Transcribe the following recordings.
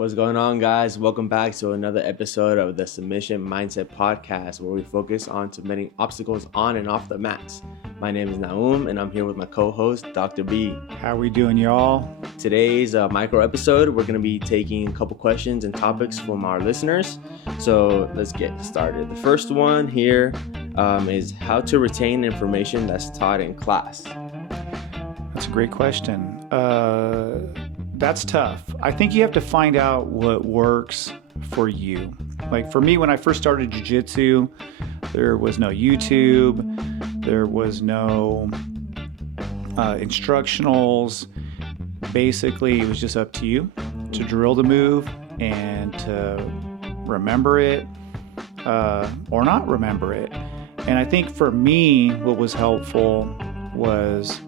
What's going on, guys? Welcome back to another episode of the Submission Mindset Podcast, where we focus on submitting obstacles on and off the mats. My name is Nahum, and I'm here with my co-host, Dr. B. How we doing, y'all? Today's micro episode, we're going to be taking a couple questions and topics from our listeners. So let's get started. The first one here is how to retain information that's taught in class. That's a great question. That's tough. I think you have to find out what works for you. Like for me, when I first started Jiu Jitsu, there was no YouTube, there was no instructionals. Basically, it was just up to you to drill the move and to remember it or not remember it. And I think for me, what was helpful was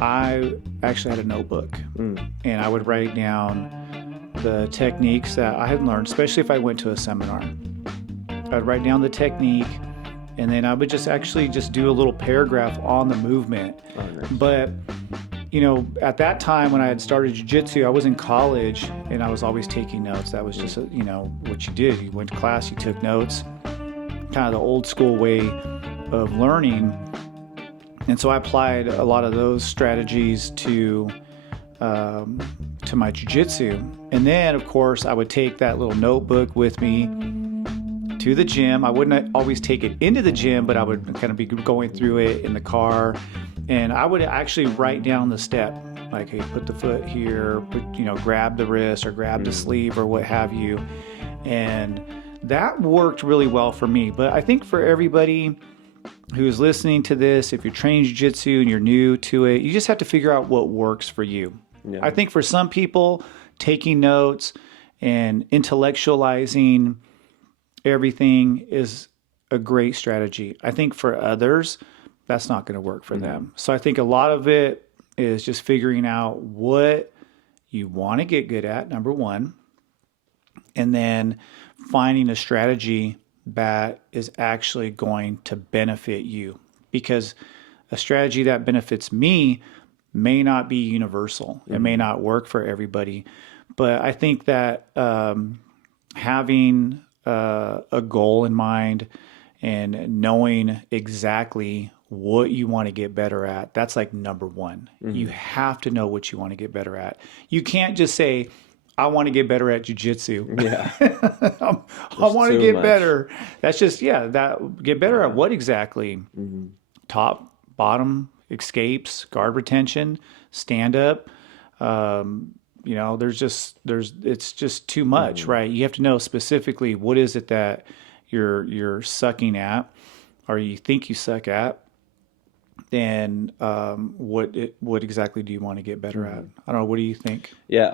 I actually had a notebook and I would write down the techniques that I had learned, especially if I went to a seminar. I'd write down the technique and then I would just do a little paragraph on the movement. Oh, nice. But, at that time when I had started jiu-jitsu, I was in college and I was always taking notes. That was just, what you did. You went to class, you took notes, kind of the old school way of learning. And so I applied a lot of those strategies to my jiu-jitsu. And then, of course, I would take that little notebook with me to the gym. I wouldn't always take it into the gym, but I would kind of be going through it in the car. And I would actually write down the step, like, hey, put the foot here, grab the wrist or grab the sleeve or what have you. And that worked really well for me. But I think for everybody who's listening to this, if you're training jiu-jitsu and you're new to it, you just have to figure out what works for you. Yeah. I think for some people, taking notes and intellectualizing everything is a great strategy. I think for others, that's not going to work for them. So I think a lot of it is just figuring out what you want to get good at, number one, and then finding a strategy that is actually going to benefit you, because a strategy that benefits me may not be universal. It may not work for everybody, but I think that having a goal in mind and knowing exactly what you want to get better at, that's like number one. You have to know what you want to get better at. You can't just say, I want to get better at jiu-jitsu. Yeah. I want to get better. That's just, get better at what exactly? Top, bottom, escapes, guard retention, stand up. It's just too much, right? You have to know specifically what is it that you're sucking at or you think you suck at. And what exactly do you want to get better at? I don't know. What do you think? Yeah.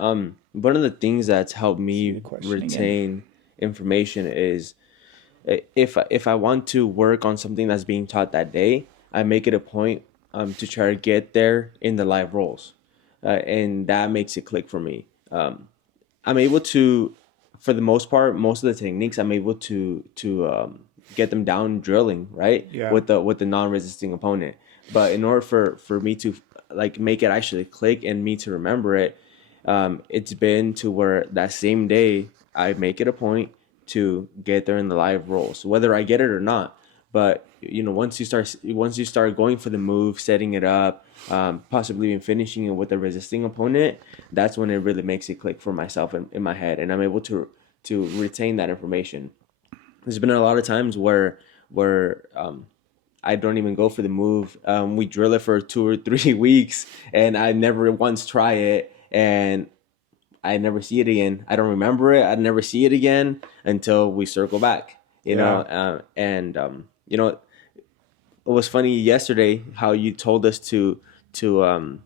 One of the things that's helped me retain information is if I want to work on something that's being taught that day, I make it a point to try to get there in the live roles, and that makes it click for me. I'm able to, for the most part, most of the techniques, I'm able to get them down drilling, right? Yeah. With the non-resisting opponent. But in order for me to make it actually click and me to remember it, it's been to where that same day I make it a point to get there in the live rolls, whether I get it or not. But once you start going for the move, setting it up, possibly even finishing it with a resisting opponent, that's when it really makes it click for myself in my head, and I'm able to retain that information. There's been a lot of times where I don't even go for the move. We drill it for 2 or 3 weeks, and I never once try it, and I never see it again. I don't remember it. I never see it again until we circle back. It was funny yesterday how you told us to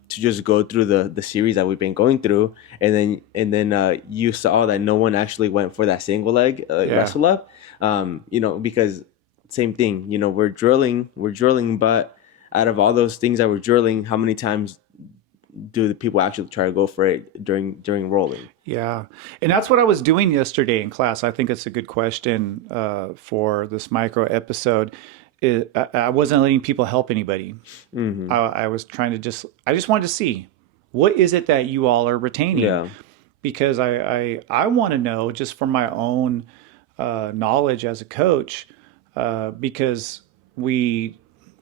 just go through the series that we've been going through, and then you saw that no one actually went for that single leg wrestle up. Because same thing, we're drilling, but out of all those things that we're drilling, how many times do the people actually try to go for it during rolling? Yeah. And that's what I was doing yesterday in class. I think it's a good question for this micro episode. I wasn't letting people help anybody. I was trying to I just wanted to see, what is it that you all are retaining? Yeah. because I want to know just from my own knowledge as a coach, because we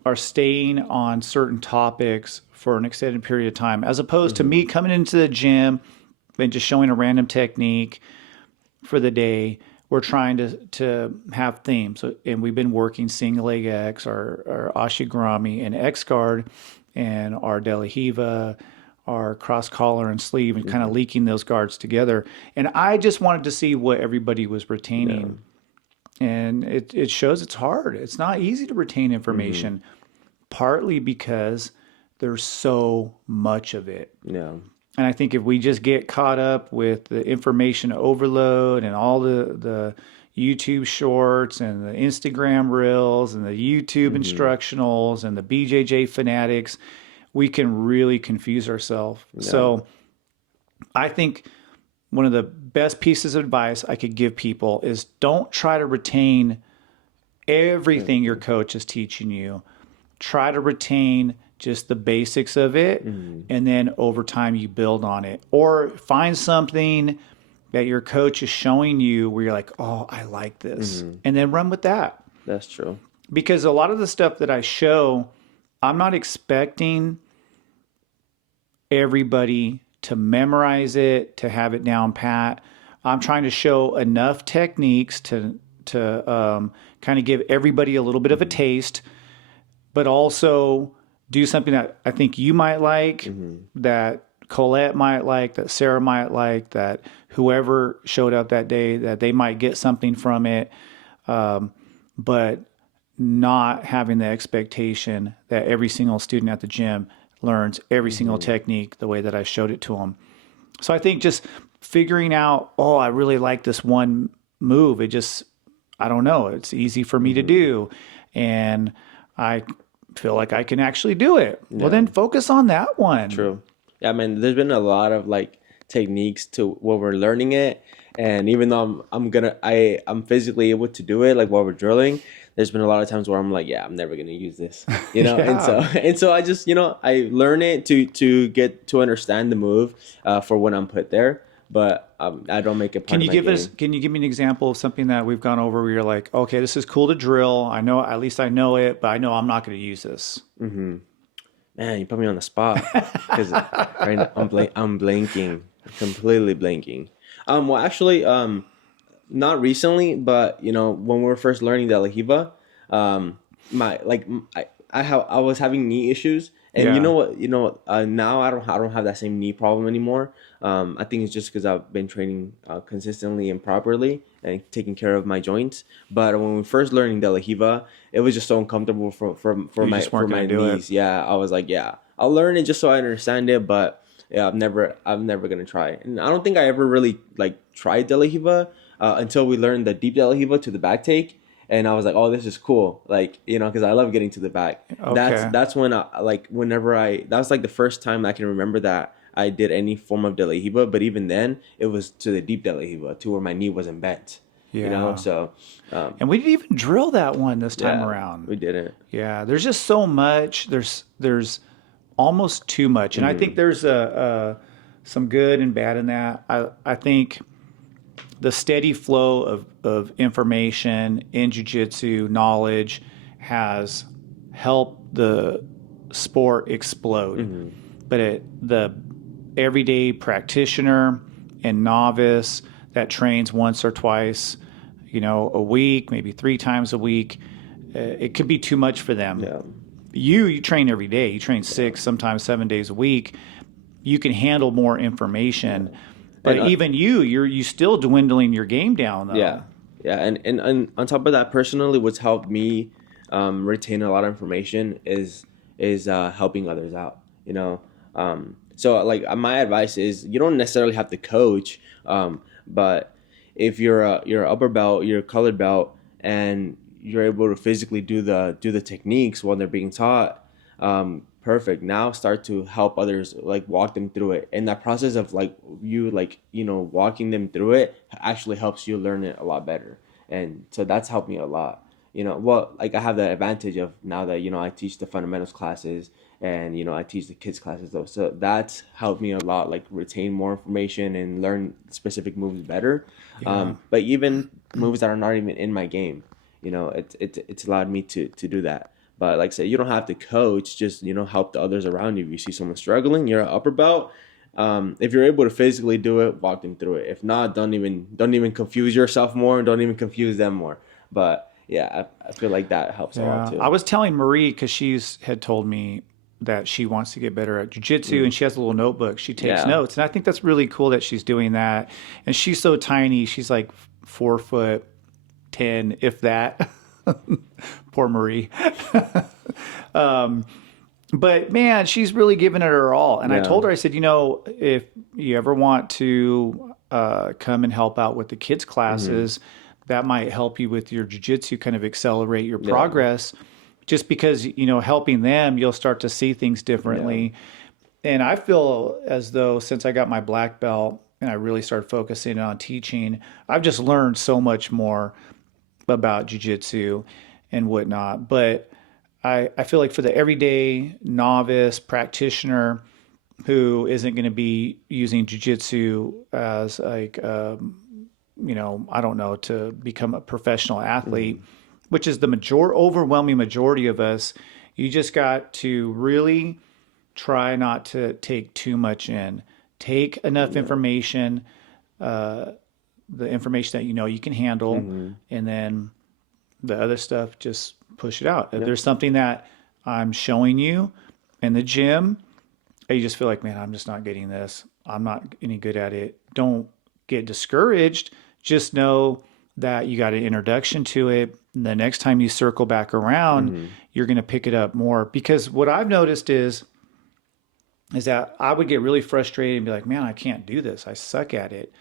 are staying on certain topics for an extended period of time, as opposed to Mm-hmm. me coming into the gym and just showing a random technique for the day. We're trying to have themes, and we've been working single leg X, our ashigarami and X guard, and our De La Hiva, our cross collar and sleeve, and kind of Mm-hmm. linking those guards together. And I just wanted to see what everybody was Yeah. retaining, and it shows it's hard. It's not easy to retain Mm-hmm. information, partly because there's so much of it. Yeah. And I think if we just get caught up with the information overload and all the YouTube shorts and the Instagram reels and the YouTube Mm-hmm. instructionals and the BJJ fanatics, we can really confuse ourselves. Yeah. So I think one of the best pieces of advice I could give people is don't try to retain everything your Everything. coach is teaching you. Try to retain just the basics of it, Mm-hmm. and then over time you build on it. Or find something that your coach is showing you where you're like, oh, I like this, Mm-hmm. and then run with that. That's true. Because a lot of the stuff that I show, I'm not expecting everybody to memorize it, to have it down pat. I'm trying to show enough techniques to kind of give everybody a little bit of a Mm-hmm. taste, but also do something that I think you might like, Mm-hmm. that Colette might like, that Sarah might like, that whoever showed up that day, that they might get something from it, but not having the expectation that every single student at the gym learns every single Mm-hmm. technique the way that I showed it to them. So I think just figuring out, oh, I really like this one move. It just, I don't know, it's easy for me to Mm-hmm. do. And I feel like I can actually do it. Well, Yeah. then focus on that one. True. Yeah, I mean, there's been a lot of like techniques to while we're learning it, and even though I'm physically able to do it, like while we're drilling, there's been a lot of times where I'm like, yeah, I'm never gonna use this, you know, and so Yeah. and so I just I learn it to get to understand the move for when I'm put there, but I don't make it part Can of you my give us, game. can you give me an example of something that we've gone over where you're like, okay, this is cool to drill. I know, at least I know it, but I know I'm not going to use this. Mm-hmm. Man, you put me on the spot because right now I'm blanking, completely blanking. Well, actually, not recently, but when we were first learning the Lahiva, my like I was having knee issues, and you Yeah. know what, now I don't have that same knee problem anymore. I think it's just because I've been training consistently and properly and taking care of my joints. But when we first learning the Lahiva, it was just so uncomfortable for You my just weren't for going my to do it. knees. Yeah, I was like, yeah, I'll learn it just so I understand it, but yeah, I'm never gonna try it. And I don't think I ever really like tried De La Hiva until we learned the deep De La Hiva to the back take, and I was like, oh, this is cool, like because I love getting to the back. Okay. That's when I like whenever I that was like the first time I can remember that I did any form of De La Hiva, but even then it was to the deep De La Hiva to where my knee wasn't bent, Yeah. so And we didn't even drill that one this time yeah, around. we didn't. Yeah. There's just so much. There's almost too much. And I think Hmm. there's some good and bad in that. I think the steady flow of information in jiu-jitsu knowledge has helped the sport explode. Hmm. But the everyday practitioner and novice that trains once or twice, a week, maybe 3 times a week, it could be too much for them. Yeah, You train every day. You train 6, sometimes 7 days a week. You can handle more yeah, information. But and even you still dwindling your game down yeah, though. yeah, and on top of that, personally, what's helped me retain a lot of information is helping others out. So like my advice is you don't necessarily have to coach, but if you're a upper belt, you're a colored belt, and you're able to physically do the techniques while they're being taught, perfect. Now start to help others, like walk them through it, and that process of walking them through it actually helps you learn it a lot better, and so that's helped me a lot. well, like I have the advantage of now that, I teach the fundamentals classes and, I teach the kids classes though. So that's helped me a lot, like retain more information and learn specific moves better. Yeah. But even moves that are not even in my game, it's allowed me to do that. But like I said, you don't have to coach, just, help the others around you. If you see someone struggling, you're an upper belt. If you're able to physically do it, walk them through it. If not, don't even confuse yourself more and don't even confuse them more. But yeah, I feel like that helps a lot Yeah. I too. was telling Marie, because she's had told me that she wants to get better at jujitsu, Mm. and she has a little notebook. She takes Yeah. notes. And I think that's really cool that she's doing that. And she's so tiny. She's like 4'10", if that. Poor Marie. But man, she's really giving it her all. And I Yeah. told her, I said, if you ever want to come and help out with the kids' Hmm. classes, that might help you with your jujitsu, kind of accelerate your Yeah. progress. Just because, helping them, you'll start to see things Yeah. differently. And I feel as though since I got my black belt and I really started focusing on teaching, I've just learned so much more about jujitsu and whatnot. But I feel like for the everyday novice practitioner who isn't going to be using jujitsu as like, I don't know, to become a professional athlete, Hmm. which is the overwhelming majority of us, you just got to really try not to take too much in. Take enough Yeah. information, the information that you can handle, Hmm. and then the other stuff, just push it out. If Yep. there's something that I'm showing you in the gym, and you just feel like, man, I'm just not getting this. I'm not any good at it. Don't get discouraged. Just know that you got an introduction to it. And the next time you circle back around, Hmm. you're going to pick it up more. Because what I've noticed is that I would get really frustrated and be like, man, I can't do this. I suck at it.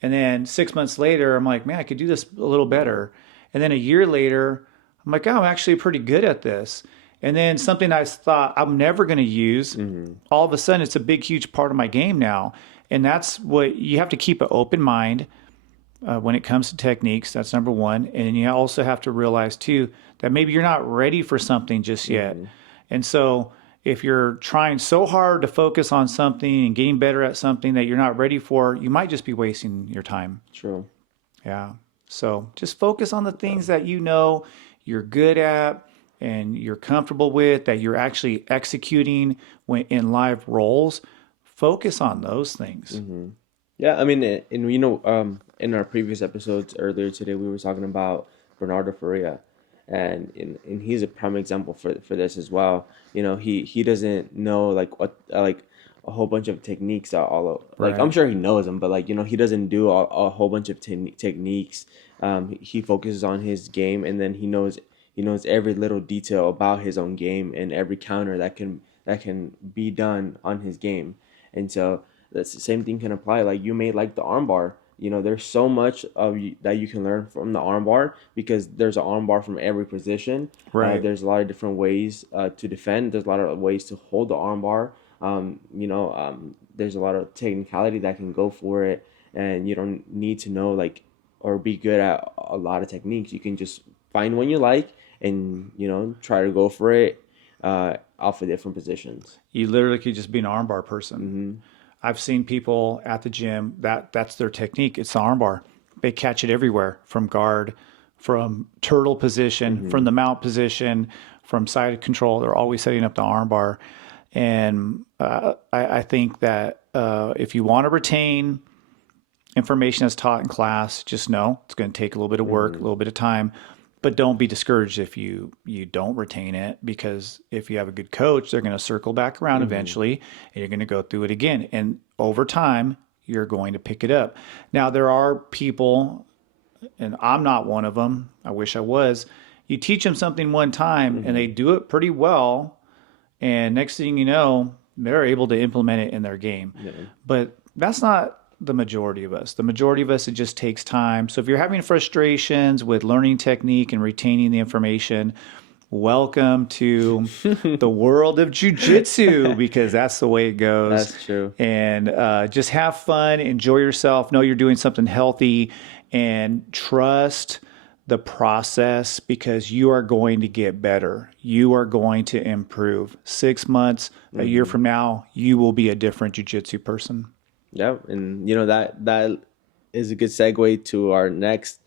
And then 6 months later, I'm like, man, I could do this a little Yeah. better. And then a year later, I'm like, oh, I'm actually pretty good at this. And then something I thought I'm never going to use, Hmm. all of a sudden it's a big, huge part of my game now. And that's what you have to keep an open mind when it comes to techniques. That's number one. And you also have to realize, too, that maybe you're not ready for something just yet. Hmm. And so if you're trying so hard to focus on something and getting better at something that you're not ready for, you might just be wasting your time. True. Yeah. So just focus on the Yeah. things that you're good at and you're comfortable with, that you're actually executing when in live roles. Focus on those things. Hmm. Yeah, I mean, in our previous episodes earlier today, we were talking about Bernardo Faria, and he's a prime example for this as well. He doesn't know like what like a whole bunch of techniques are like I'm Right. sure he knows them, but like he doesn't do a whole bunch of techniques. He focuses on his game, and then he knows every little detail about his own game and every counter that can be done on his game, and so that's the same thing can apply. Like you may like the armbar. There's so much that you can learn from the armbar because there's an armbar from every position. Right. There's a lot of different ways to defend. There's a lot of ways to hold the armbar. There's a lot of technicality that can go for it, and you don't need to know like or be good at a lot of techniques. You can just find one you like and try to go for it off of different positions. You literally could just be an armbar person. Hmm. I've seen people at the gym that's their technique. It's the armbar. They catch it everywhere, from guard, from turtle position, from Hmm. the mount position, from side control. They're always setting up the armbar. And I think that if you want to retain information that's taught in class, just know it's going to take a little bit of work, a Hmm. little bit of time, but don't be discouraged if you don't retain it, because if you have a good coach, they're going to circle back around Hmm. eventually, and you're going to go through it again, and over time you're going to pick it up. Now there are people, and I'm not one of them, I wish I was. You teach them something one time and they Hmm. do it pretty well, and next thing you know, they're able to implement it in their game. Yeah. But that's not the majority of us. The majority of us, it just takes time. So if you're having frustrations with learning technique and retaining the information, welcome to the world of jujitsu, because that's the way it goes. That's true. And just have fun, enjoy yourself, know you're doing something healthy, and trust the process because you are going to get better. You are going to improve. 6 months, a year Hmm. from now, you will be a different jiu-jitsu person. Yeah, and that is a good segue to our next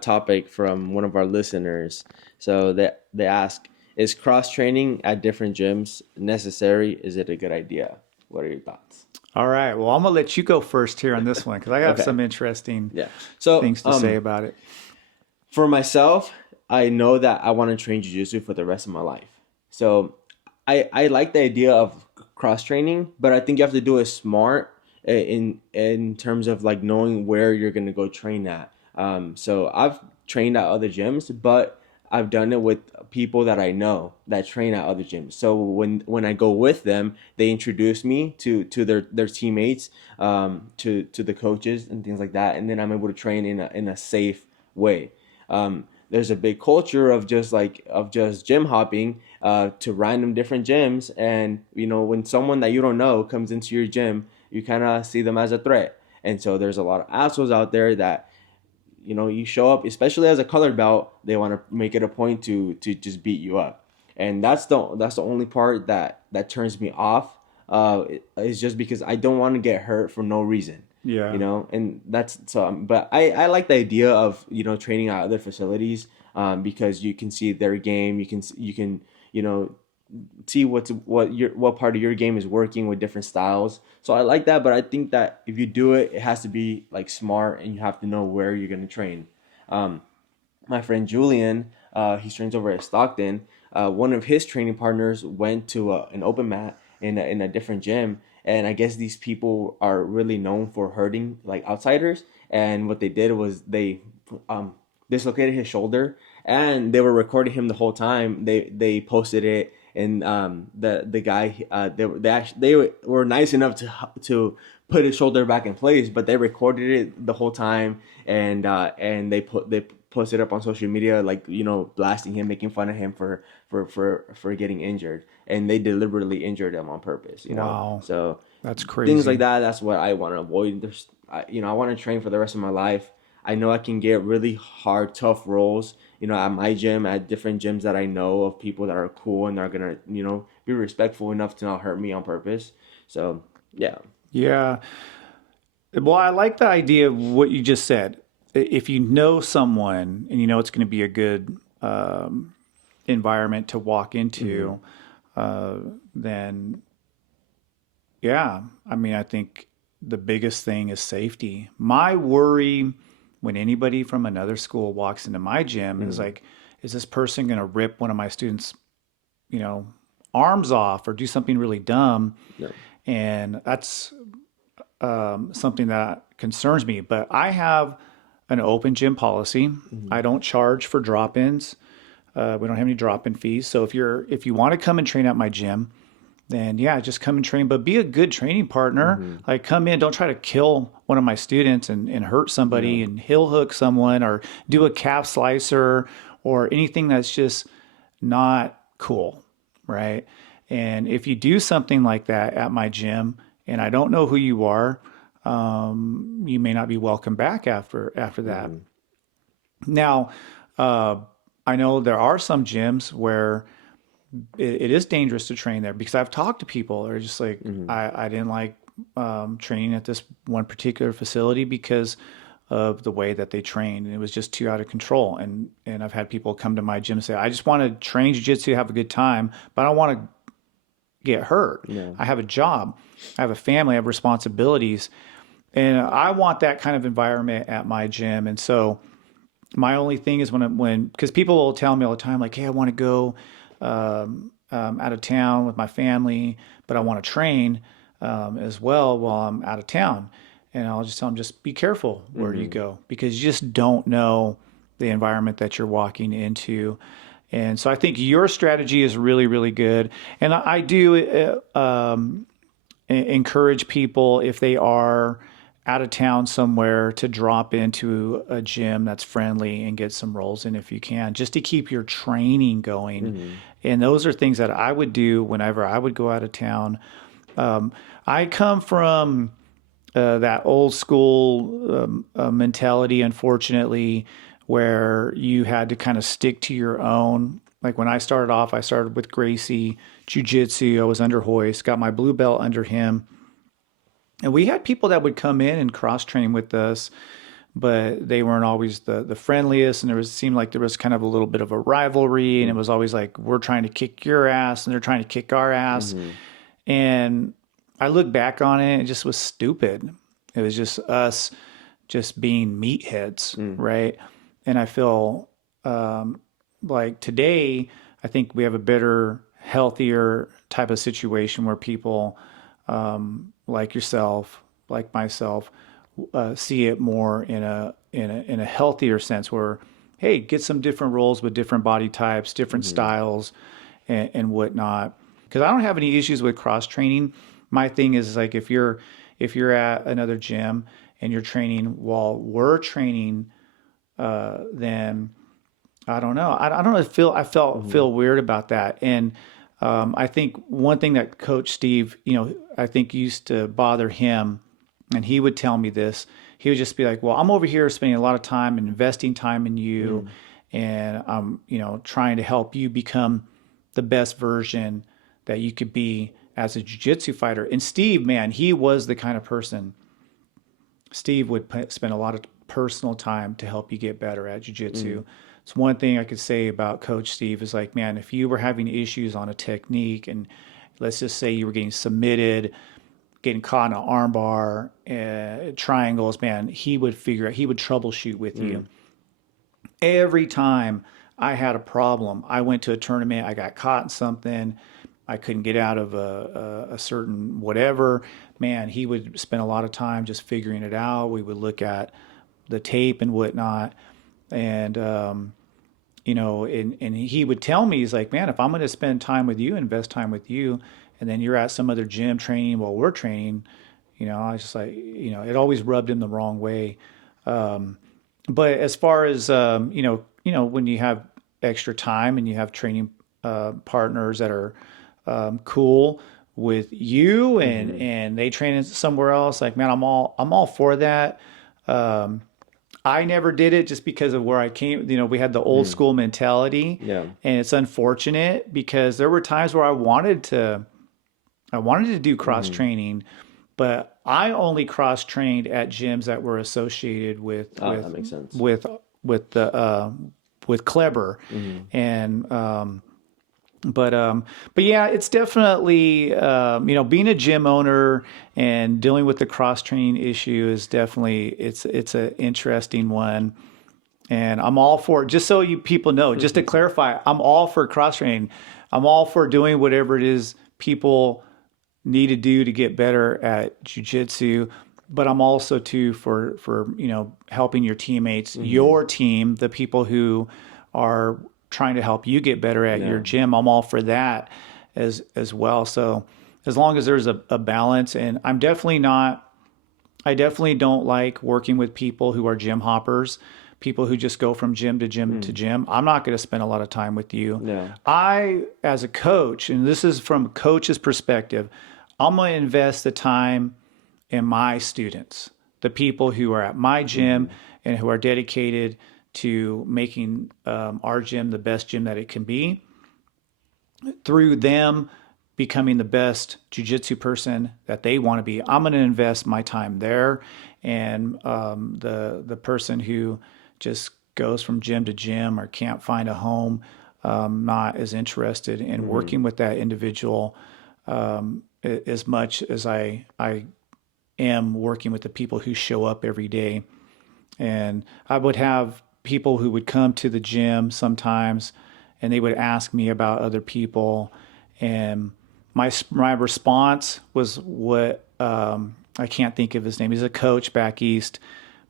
topic from one of our listeners. So they ask, is cross training at different gyms necessary? Is it a good idea? What are your thoughts? All right. Well, I'm going to let you go first here on this one because I have Okay, some interesting yeah. So things to say about it. for myself, I know that I want to train jujitsu for the rest of my life. So I like the idea of cross training, but I think you have to do it smart in terms of like knowing where you're gonna go train at. So I've trained at other gyms, but I've done it with people that I know that train at other gyms. So when I go with them, they introduce me to their teammates, to the coaches and things like that, and then I'm able to train in a safe way. There's a big culture of just gym hopping to random different gyms, and when someone that you don't know comes into your gym, you kind of see them as a threat. And so there's a lot of assholes out there that you show up, especially as a colored belt, they want to make it a point to just beat you up, and that's the only part that turns me off. Is just because I don't want to get hurt for no reason. Yeah. And that's so. But I like the idea of training at other facilities, because you can see their game. You can see what part of your game is working with different styles. So I like that, but I think that if you do it, it has to be like smart, and you have to know where you're gonna train. Um, my friend Julian, he trains over at Stockton. One of his training partners went to an open mat in a different gym, and I guess these people are really known for hurting like outsiders. And what they did was they um, dislocated his shoulder, and they were recording him the whole time. They posted it, and the guy they were nice enough to put his shoulder back in place, but they recorded it the whole time, and they posted up on social media, like blasting him, making fun of him for getting injured, and they deliberately injured him on purpose. Wow. So That's things like crazy. that, that's what I want to avoid. I want to train for the rest of my life. I know I can get really hard, tough roles, at my gym, at different gyms that I know of, people that are cool and are gonna, be respectful enough to not hurt me on purpose. So yeah. Yeah. Well, I like the idea of what you just said. If you know someone and you know it's going to be a good environment to walk Hmm. into, then yeah, I mean, I think the biggest thing is safety. My worry when anybody from another school walks into my gym is Hmm. like, is this person going to rip one of my students, you know, arms off or do something really dumb? No. And that's something that concerns me. But I have an open gym policy. Hmm. I don't charge for drop-ins. We don't have any drop-in fees. So if you want to come and train at my gym, then yeah, just come and train. But be a good training partner. Hmm. Like come in, don't try to kill one of my students and hurt somebody No. and heel hook someone or do a calf slicer or anything that's just not cool, right? And if you do something like that at my gym and I don't know who you are, you may not be welcome back after that. Hmm. Now, uh, I know there are some gyms where it is dangerous to train there because I've talked to people that are just like, Hmm. I didn't like training at this one particular facility because of the way that they trained. And it was just too out of control. And I've had people come to my gym and say, I just want to train jiu-jitsu, have a good time, but I don't want to get hurt. No. I have a job, I have a family, I have responsibilities. And I want that kind of environment at my gym. And so my only thing is because people will tell me all the time, like, hey, I want to go out of town with my family, but I want to train as well while I'm out of town. And I'll just tell them, just be careful where you Hmm. go because you just don't know the environment that you're walking into. And so I think your strategy is really, really good. And I do encourage people if they are out of town somewhere to drop into a gym that's friendly and get some rolls in if you can, just to keep your training going. Hmm. And those are things that I would do whenever I would go out of town. I come from that old school mentality, unfortunately, where you had to kind of stick to your own. Like when I started off, I started with Gracie, Jiu Jitsu. I was under Hoist, got my blue belt under him. And we had people that would come in and cross train with us, but they weren't always the friendliest. And seemed like there was kind of a little bit of a rivalry. And it was always like, we're trying to kick your ass and they're trying to kick our ass. And I look back on it, it just was stupid. It was just us just being meatheads, right? And I feel like today, I think we have a better, healthier type of situation where people like yourself, like myself, see it more in a healthier sense where, hey, get some different roles with different body types, different styles, and whatnot. Because I don't have any issues with cross training. My thing is like if you're at another gym and you're training while we're training, then I don't know. I don't know. Feel weird about that. And I think one thing that Coach Steve, I think used to bother him, and he would tell me this. He would just be like, "Well, I'm over here spending a lot of time and investing time in you, and I'm, trying to help you become the best version that you could be as a jiu-jitsu fighter." And Steve, man, he was the kind of person. Steve would spend a lot of personal time to help you get better at jiu-jitsu. It's one thing I could say about Coach Steve is like, man, if you were having issues on a technique and let's just say you were getting submitted, getting caught in an armbar, triangles, man, he would troubleshoot with you. Every time I had a problem, I went to a tournament, I got caught in something, I couldn't get out of a certain whatever, man, he would spend a lot of time just figuring it out. We would look at the tape and whatnot. And, and he would tell me, he's like, man, if I'm going to spend time with you, invest time with you, and then you're at some other gym training while we're training, I was just like, it always rubbed him the wrong way. But as far as, when you have extra time and you have training partners that are cool with you and they train somewhere else, like, man, I'm all for that. I never did it just because of where I came. We had the old school mentality, and it's unfortunate because there were times where I wanted to do cross training, but I only cross trained at gyms that were associated with that makes sense. with Kleber, and but yeah, it's definitely being a gym owner and dealing with the cross training issue is definitely it's an interesting one, and I'm all for it. Just so you people know, just to clarify, I'm all for cross training. I'm all for doing whatever it is people need to do to get better at jiu-jitsu, but I'm also too for helping your teammates, your team, the people who are trying to help you get better at your gym. I'm all for that as well. So as long as there's a balance, and I definitely don't like working with people who are gym hoppers, people who just go from gym to gym to gym. I'm not going to spend a lot of time with you. No. I, as a coach, and this is from a coach's perspective, I'm going to invest the time in my students, the people who are at my gym and who are dedicated to making our gym the best gym that it can be, through them becoming the best jiu-jitsu person that they want to be. I'm going to invest my time there, and the person who just goes from gym to gym or can't find a home, not as interested in working with that individual as much as I am working with the people who show up every day. And I would have people who would come to the gym sometimes and they would ask me about other people, and my response was what I can't think of his name. He's a coach back east,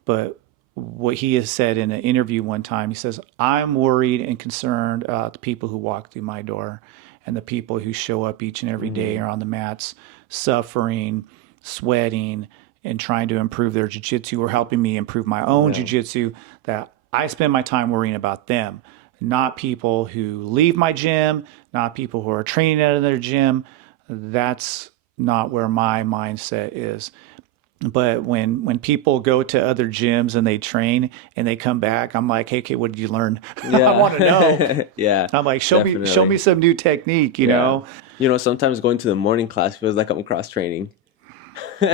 but what he has said in an interview one time, he says, I'm worried and concerned about the people who walk through my door and the people who show up each and every day are on the mats suffering, sweating, and trying to improve their jiu-jitsu or helping me improve my own jiu-jitsu, that I spend my time worrying about them, not people who leave my gym, not people who are training at another gym. That's not where my mindset is. But when people go to other gyms and they train and they come back, I'm like, hey, what did you learn? I want to know. Yeah. Yeah, I'm like, show me definitely. some new technique, you Yeah. know? Sometimes going to the morning class feels like I'm cross training.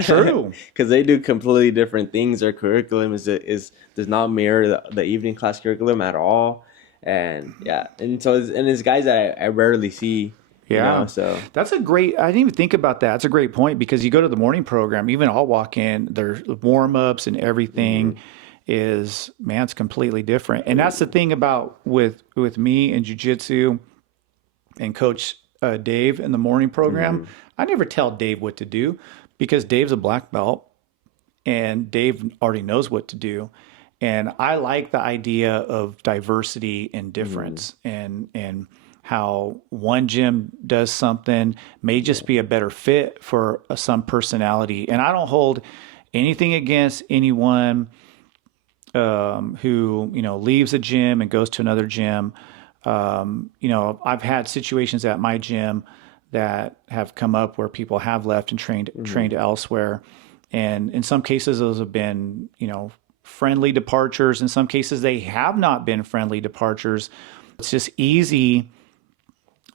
True. Because they do completely different things. Their curriculum is does not mirror the evening class curriculum at all. And yeah, and it's guys that I rarely see, Yeah. so I didn't even think about that. That's a great point because you go to the morning program, even I'll walk in, there's warm ups and everything is, man, it's completely different. And that's the thing about with me and jujitsu and coach Dave in the morning program. mm-hmm. I never tell Dave what to do because Dave's a black belt and Dave already knows what to do. And I like the idea of diversity and Mm-hmm. difference and how one gym does something may just Yeah. be a better fit for some personality. And I don't hold anything against anyone who leaves a gym and goes to another gym. I've had situations at my gym that have come up where people have left and Mm-hmm. trained elsewhere, and in some cases those have been friendly departures. In some cases they have not been friendly departures. It's just easy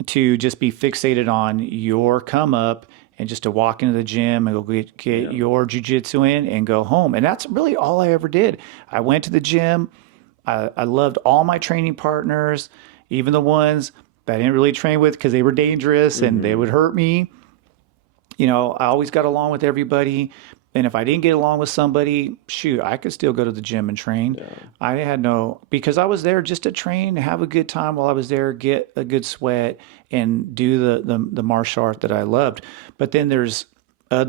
to just be fixated on your come up and just to walk into the gym and go get Yeah. your jujitsu in and go home. And that's really all I ever did. I went to the gym. I loved all my training partners, even the ones that I didn't really train with because they were dangerous and they Mm-hmm. would hurt me. I always got along with everybody. And if I didn't get along with somebody, shoot, I could still go to the gym and train. Yeah. I had no, because I was there just to train, have a good time while I was there, get a good sweat, and do the martial art that I loved. But then there's a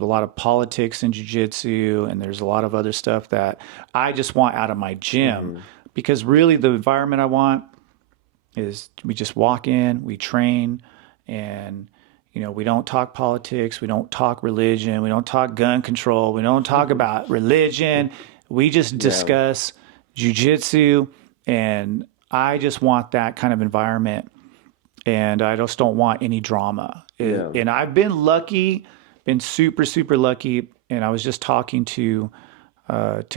lot of politics in jiu-jitsu, and there's a lot of other stuff that I just want out of my gym. Mm-hmm. Because really the environment I want is we just walk in, we train, and we don't talk politics, we don't talk religion, we don't talk gun control, we don't talk about religion. We just Yeah. discuss jujitsu, and I just want that kind of environment, and I just don't want any drama. Yeah. And I've been lucky, been super super lucky, and I was just talking to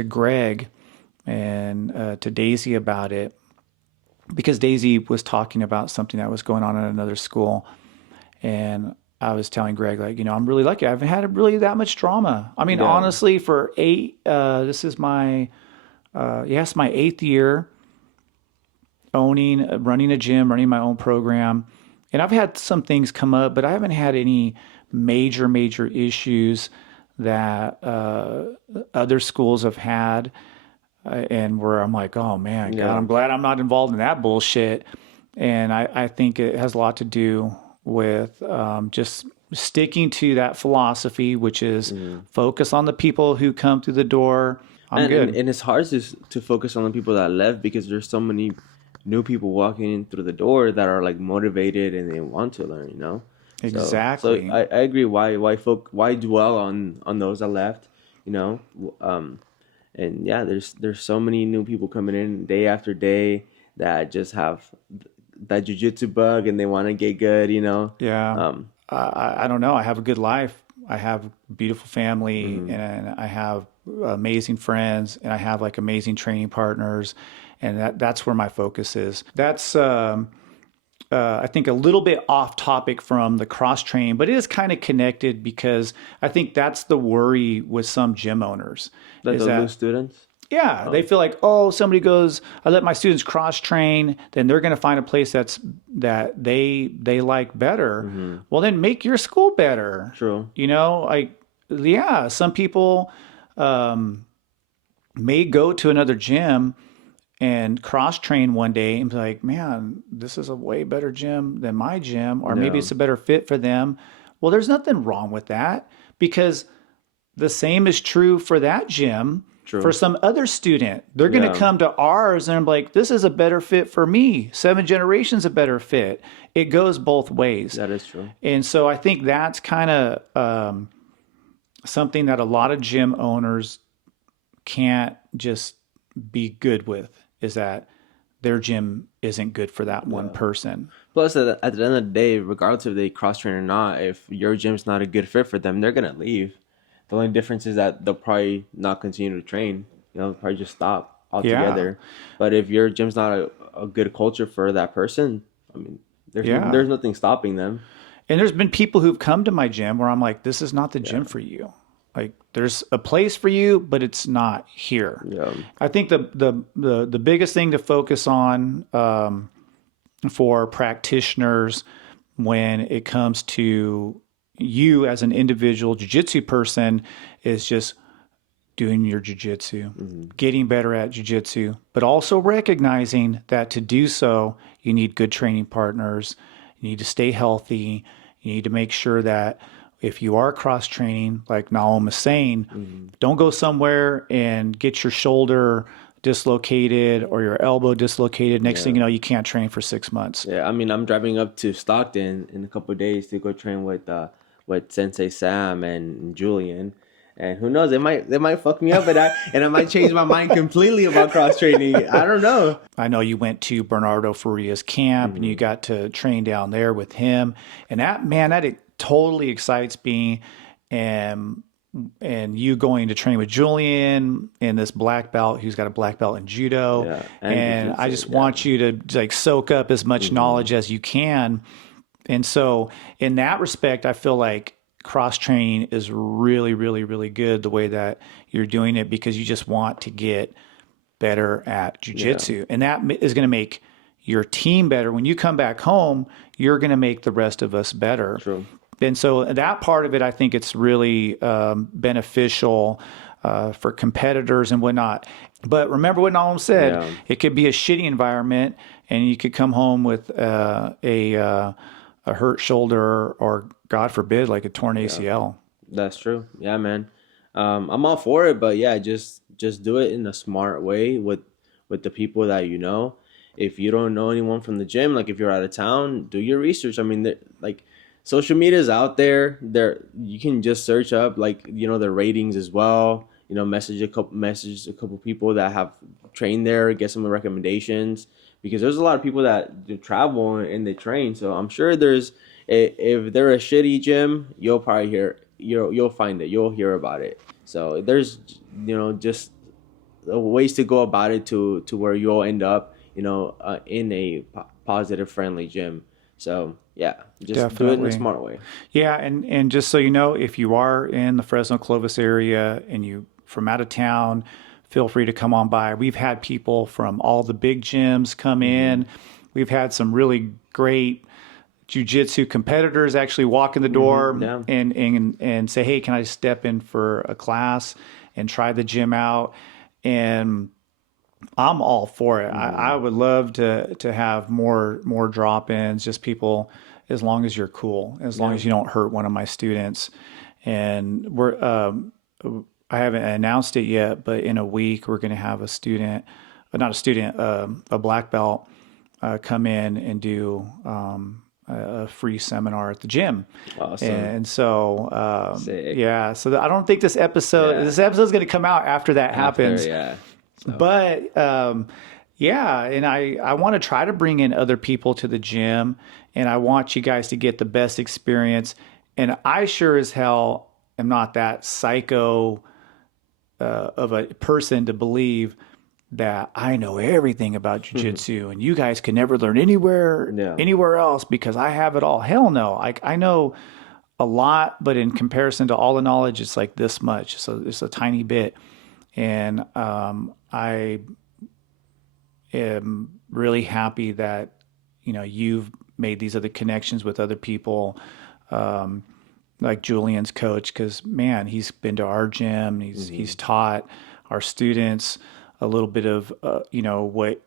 Greg and to Daisy about it because Daisy was talking about something that was going on at another school, and I was telling Greg, like, I'm really lucky. I haven't had really that much drama. I mean, Yeah. honestly, for this is my, yes, my 8th year running a gym, running my own program. And I've had some things come up, but I haven't had any major issues that other schools have had. And where I'm like, oh man, God, Yeah. I'm glad I'm not involved in that bullshit. And I think it has a lot to do with just sticking to that philosophy, which is Mm-hmm. focus on the people who come through the door. I'm And, and good. and it's hard to focus on the people that left because there's so many new people walking in through the door that are like motivated and they want to learn. So Exactly. I agree. Why dwell on those that left, you know? And yeah, there's so many new people coming in day after day that just have that jujitsu bug and they want to get good. Yeah. Um, I don't know. I have a good life. I have a beautiful family mhm. and I have amazing friends and I have like amazing training partners. And that's where my focus is. That's, I think, a little bit off topic from the cross training, but it is kind of connected because I think that's the worry with some gym owners That is they'll lose that, students. yeah, they Oh, feel like, oh, somebody goes, I let my students cross train, then they're going to find a place that they like better. mm-hmm. Well, then make your school better. True. Like, yeah, some people may go to another gym and cross train one day and be like, man, this is a way better gym than my gym, or maybe Yeah. it's a better fit for them. Well, there's nothing wrong with that because the same is true for that gym for True. some other student. They're going to Yeah. come to ours and I'm like, this is a better fit for me. 7 generations a better fit. It goes both ways. That is true. And so I think that's kind of something that a lot of gym owners can't just be good with is that their gym isn't good for that one Yeah. person. Plus, at the end of the day, regardless if they cross train or not, if your gym's not a good fit for them, they're gonna leave. The only difference is that they'll probably not continue to train. They'll probably just stop Yeah. altogether. But if your gym's not a good culture for that person, I mean, Yeah. there's nothing stopping them. And there's been people who've come to my gym where I'm like, this is not the Yeah, gym for you. Like there's a place for you, but it's not here. yeah, I think the biggest thing to focus on for practitioners when it comes to you as an individual jiu-jitsu person is just doing your jiu-jitsu, getting better at jiu-jitsu, but also recognizing that to do so, you need good training partners. You need to stay healthy. You need to make sure that if you are cross training, like Nahum is saying, don't go somewhere and get your shoulder dislocated or your elbow dislocated. Next thing yeah. you know, you can't train for 6 months. Yeah, I mean, I'm driving up to Stockton in a couple of days to go train with Sensei Sam and Julian, and who knows, they might fuck me up, and I might change my mind completely about cross training. I don't know. I know you went to Bernardo Faria's camp and you got to train down there with him, and that man, that it totally excites me. And you going to train with Julian and this black belt who's got a black belt in judo. Yeah, and And I jiu-jitsu. just Yeah, want you to like soak up as much knowledge as you can. And so in that respect, I feel like cross training is really, really, really good the way that you're doing it because you just want to get better at yeah, jujitsu. And that is going to make your team better. When you come back home, you're going to make the rest of us better. true. And so that part of it, I think it's really beneficial for competitors and whatnot. But remember what Nahum said, Yeah, it could be a shitty environment and you could come home with a hurt shoulder or God forbid, like a torn ACL. that's true. Yeah, man. I'm all for it, but yeah, just do it in a smart way with the people that you know. If you don't know anyone from the gym, like if you're out of town, do your research. I mean, like social media is out there. There you can just search up like the ratings as well. Message a couple people that have trained there, get some recommendations because there's a lot of people that do travel and they train. So I'm sure if they're a shitty gym, you'll probably you'll find it. You'll hear about it. So there's just ways to go about it to where you'll end up in a positive friendly gym. So yeah, just do it in a Definitely. smart way. Yeah, and just so you know, if you are in the Fresno Clovis area and you from out of town, feel free to come on by. We've had people from all the big gyms come in. We've had some really great jiu-jitsu competitors actually walk in the door Yeah. and say, "Hey, can I step in for a class and try the gym out?" And I'm all for it. I would love to have more drop-ins, just people as long as you're cool, as long as you don't hurt one of my students. And I haven't announced it yet, but in a week we're going to have a student, not a student, a black belt, come in and do a free seminar at the gym. Awesome. And so, Sick. yeah, so I don't think this episode's going to come out after that happens. Yeah. So, But yeah, and I want to try to bring in other people to the gym, and I want you guys to get the best experience. And I sure as hell am not that psycho of a person to believe that I know everything about jiu-jitsu and you guys can never learn anywhere else because I have it all. Hell no. I know a lot, but in comparison to all the knowledge, it's like this much. So it's a tiny bit. And I am really happy that you've made these other connections with other people, like Julian's coach, because man, he's been to our gym. He's taught our students a little bit of what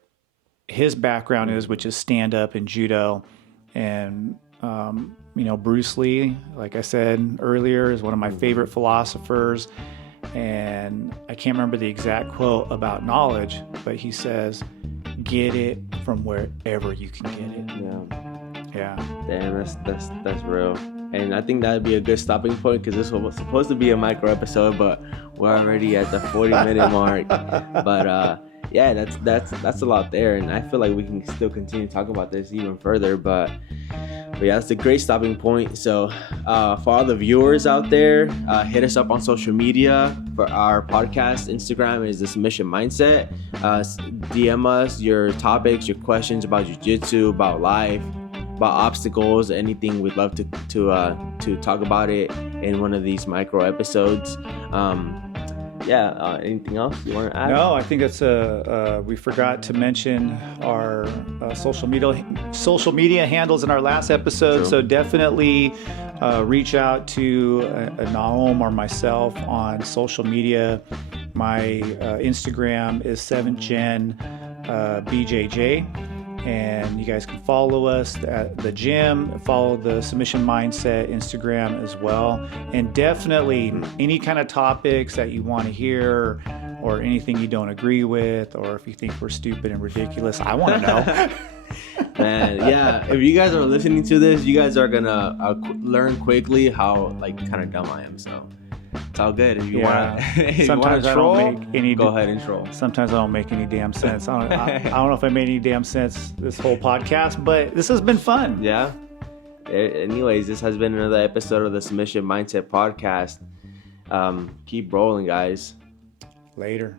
his background is, which is stand up and judo, and Bruce Lee, like I said earlier, is one of my favorite philosophers. And I can't remember the exact quote about knowledge, but he says, "Get it from wherever you can get it." yeah. Yeah. Damn, that's real. And I think that'd be a good stopping point because this was supposed to be a micro episode, but we're already at the 40-minute mark. But yeah, that's a lot there, and I feel like we can still continue to talk about this even further. But But yeah, that's a great stopping point. So for all the viewers out there, hit us up on social media. For our podcast, Instagram is the Submission Mindset. DM us your topics, your questions about jiu-jitsu, about life, about obstacles, anything. We'd love to talk about it in one of these micro episodes. Anything else you want to add? No, I think it's we forgot to mention our social media handles in our last episode. True. So definitely reach out to Nahum or myself on social media. My Instagram is 7gen BJJ. And you guys can follow us at the gym, follow the Submission Mindset Instagram as well. And definitely any kind of topics that you want to hear or anything you don't agree with, or if you think we're stupid and ridiculous, I want to know. Man, yeah, if you guys are listening to this, you guys are going to learn quickly how kind of dumb I am. So it's all good. If you want to sometimes I troll, don't make any go ahead and troll. Sometimes I don't make any damn sense. I don't know if I made any damn sense this whole podcast, but this has been fun. Yeah. Anyways, this has been another episode of the Submission Mindset Podcast. Keep rolling, guys. Later.